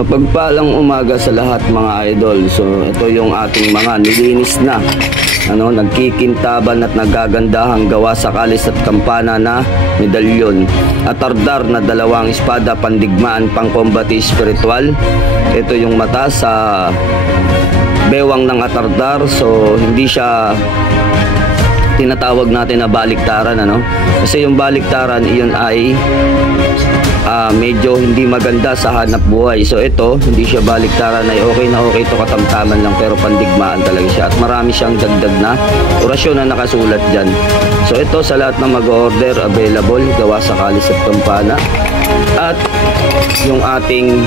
Mapagpalang umaga sa lahat mga idol. So ito yung ating mga nilinis na nagkikintaban at nagagandahang gawa sa kalis at kampana na medalyon. Atardar na dalawang espada pandigmaan pangkombati spiritual. Ito yung mata sa bewang ng atardar. So hindi siya tinatawag natin na baliktaran, kasi yung baliktaran iyon ay medyo hindi maganda sa hanap buhay. So ito, hindi siya baliktaran, ay okay na okay ito, katamtaman lang, pero pandigmaan talaga siya at marami siyang dagdag na orasyon na nakasulat dyan. So ito sa lahat na mag-order, available, gawa sa kalis at kampana. At yung ating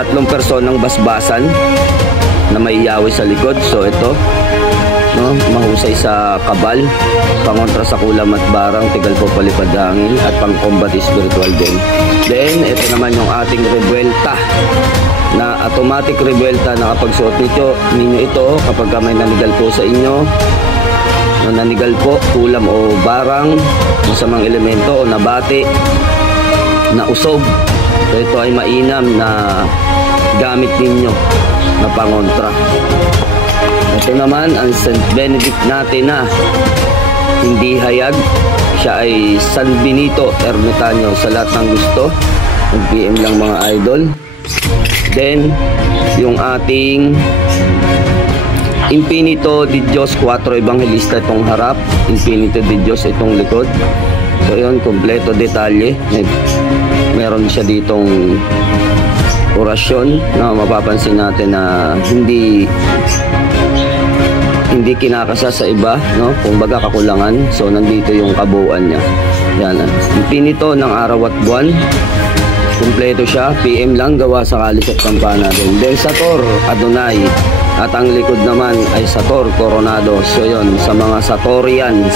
3 personang basbasan na may yawi sa likod. So ito, mahusay sa kabal, pangontra sa kulam at barang, tigal po palipad hangin, at pangkombati spiritual din. Then ito naman yung ating rebuelta na automatic rebuelta na kapag suot ninyo ito kapag may nanigal po sa inyo, nanigal po kulam o barang, masamang elemento o nabati, na usog. So ito ay mainam na gamit ninyo na pangontra. Ito naman ang St. Benedict natin na hindi hayag. Siya ay San Benito Ermitaño. Sa lahat ng gusto, mag-PM lang mga idol. Then yung ating Infinito de Dios 4 Evangelista itong harap, Infinito de Dios itong likod. So yun, kompleto detalye. Meron siya ditong orasyon na mapapansin natin na hindi kinakasa sa iba, kung baga kakulangan. So nandito yung kabuuan niya. Yan, Infinito ng araw at buwan, kumpleto siya, PM lang, gawa sa kalis at kampana din. Then Sator Adonai, at ang likod naman ay Sator Coronado. So yun, sa mga Satorians,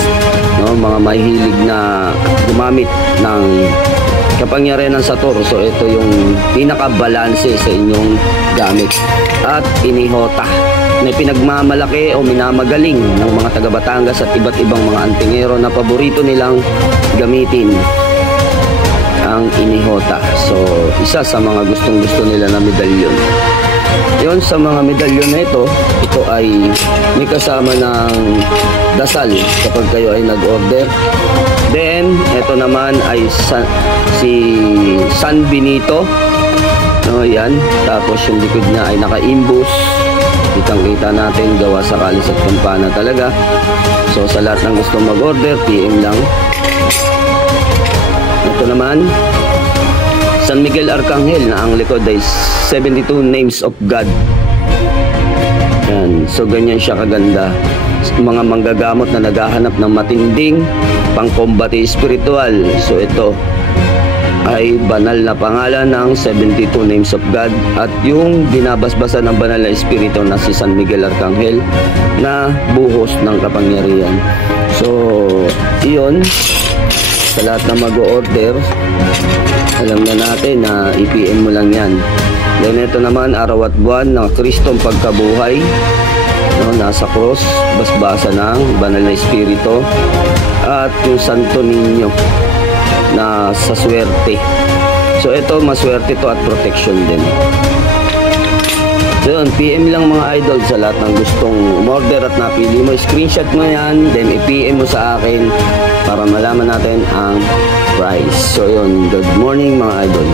mga mahilig na gumamit ng kapangyarihan ng Sator, so ito yung pinakabalanse sa inyong gamit. At Inihota na pinagmamalaki o minamagaling ng mga taga Batangas at iba't ibang mga antingero na paborito nilang gamitin ang Inihota. So isa sa mga gustong-gusto nila na medalyon. Yon, sa mga medalyon na ito ay may kasama ng dasal kapag kayo ay nag-order. Then ito naman ay si San Benito, yan. Tapos yung likod niya ay naka-imbus, kitang-kita natin, gawa sa kalis at kampana talaga. So sa lahat ng gusto mag-order, PM lang. Ito naman San Miguel Arcangel na ang likod ay 72 Names of God. Yan. So ganyan siya kaganda. Mga manggagamot na naghahanap ng matinding pangkombati spiritual. So ito ay banal na pangalan ng 72 Names of God at yung binabasbasan ng banal na espiritu na si San Miguel Arcangel na buhos ng kapangyarihan. So iyon, sa lahat na mag-o-order, alam na natin na i-PM mo lang yan. Then ito naman, araw at buwan ng Kristong pagkabuhay, nasa cross, basbasa ng banal na espiritu, at yung Santo Niño na sa swerte. So ito, maswerte to at protection din. So yun, PM lang mga idol sa lahat ng gustong umorder at napili mo. Screenshot mo yan, then i-PM mo sa akin para malaman natin ang price. So yun, good morning mga idol.